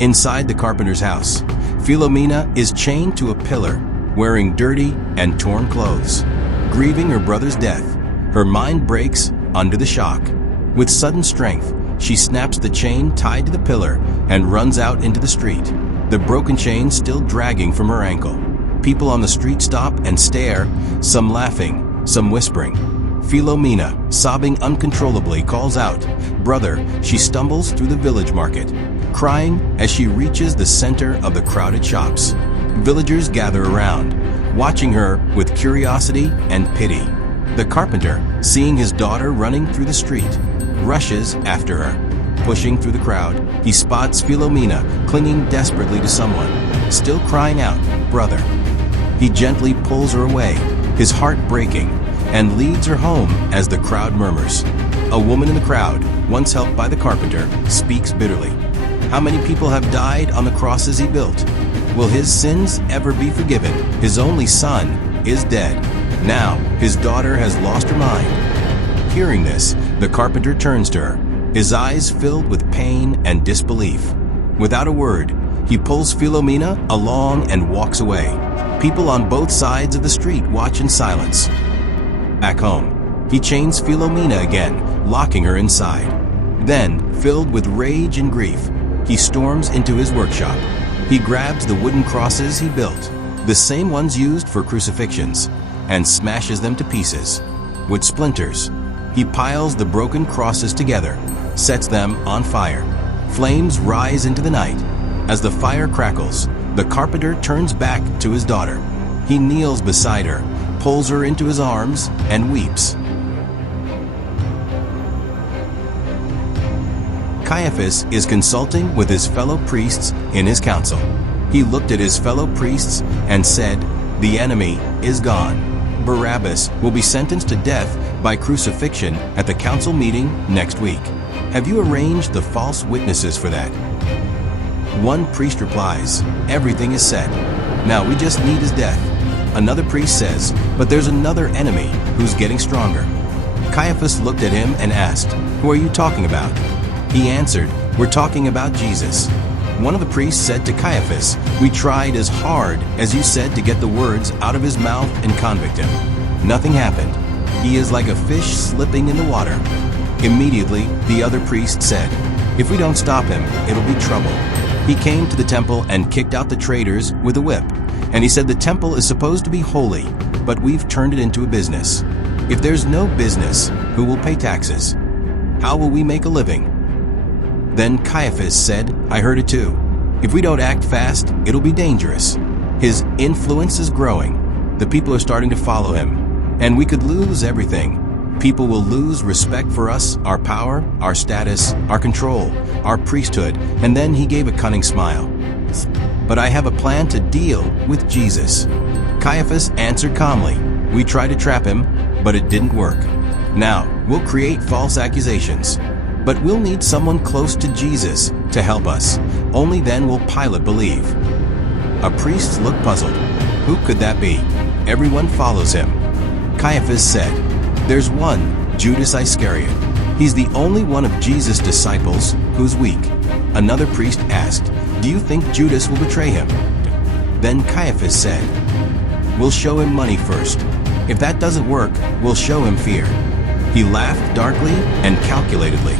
Inside the carpenter's house, Philomena is chained to a pillar, wearing dirty and torn clothes. Grieving her brother's death, her mind breaks under the shock. With sudden strength, she snaps the chain tied to the pillar and runs out into the street, the broken chain still dragging from her ankle. People on the street stop and stare, some laughing, some whispering. Philomena, sobbing uncontrollably, calls out, "Brother!" She stumbles through the village market, crying as she reaches the center of the crowded shops. Villagers gather around, watching her with curiosity and pity. The carpenter, seeing his daughter running through the street, rushes after her. Pushing through the crowd, he spots Philomena clinging desperately to someone, still crying out, "Brother!" He gently pulls her away, his heart breaking, and leads her home as the crowd murmurs. A woman in the crowd, once helped by the carpenter, speaks bitterly. How many people have died on the crosses he built? Will his sins ever be forgiven? His only son is dead. Now his daughter has lost her mind. Hearing this, the carpenter turns to her, his eyes filled with pain and disbelief. Without a word, he pulls Philomena along and walks away. People on both sides of the street watch in silence. Back home, he chains Philomena again, locking her inside. Then, filled with rage and grief, he storms into his workshop. He grabs the wooden crosses he built, the same ones used for crucifixions, and smashes them to pieces. With splinters, he piles the broken crosses together, sets them on fire. Flames rise into the night. As the fire crackles, the carpenter turns back to his daughter. He kneels beside her, pulls her into his arms, and weeps. Caiaphas is consulting with his fellow priests in his council. He looked at his fellow priests and said, "The enemy is gone. Barabbas will be sentenced to death by crucifixion at the council meeting next week. Have you arranged the false witnesses for that?" One priest replies, "Everything is set. Now we just need his death." Another priest says, "But there's another enemy who's getting stronger." Caiaphas looked at him and asked, "Who are you talking about?" He answered, "We're talking about Jesus." One of the priests said to Caiaphas, "We tried as hard as you said to get the words out of his mouth and convict him. Nothing happened. He is like a fish slipping in the water." Immediately, the other priest said, "If we don't stop him, it'll be trouble." He came to the temple and kicked out the traitors with a whip. And he said, "The temple is supposed to be holy, but we've turned it into a business. If there's no business, who will pay taxes? How will we make a living?" Then Caiaphas said, "I heard it too. If we don't act fast, it'll be dangerous. His influence is growing. The people are starting to follow him, and we could lose everything. People will lose respect for us, our power, our status, our control, our priesthood." And then he gave a cunning smile. "But I have a plan to deal with Jesus." Caiaphas answered calmly, "We tried to trap him, but it didn't work. Now, we'll create false accusations. But we'll need someone close to Jesus to help us. Only then will Pilate believe." A priest looked puzzled. Who could that be? Everyone follows him. Caiaphas said, "There's one, Judas Iscariot. He's the only one of Jesus' disciples who's weak." Another priest asked, "Do you think Judas will betray him?" Then Caiaphas said, "We'll show him money first. If that doesn't work, we'll show him fear." He laughed darkly and calculatedly.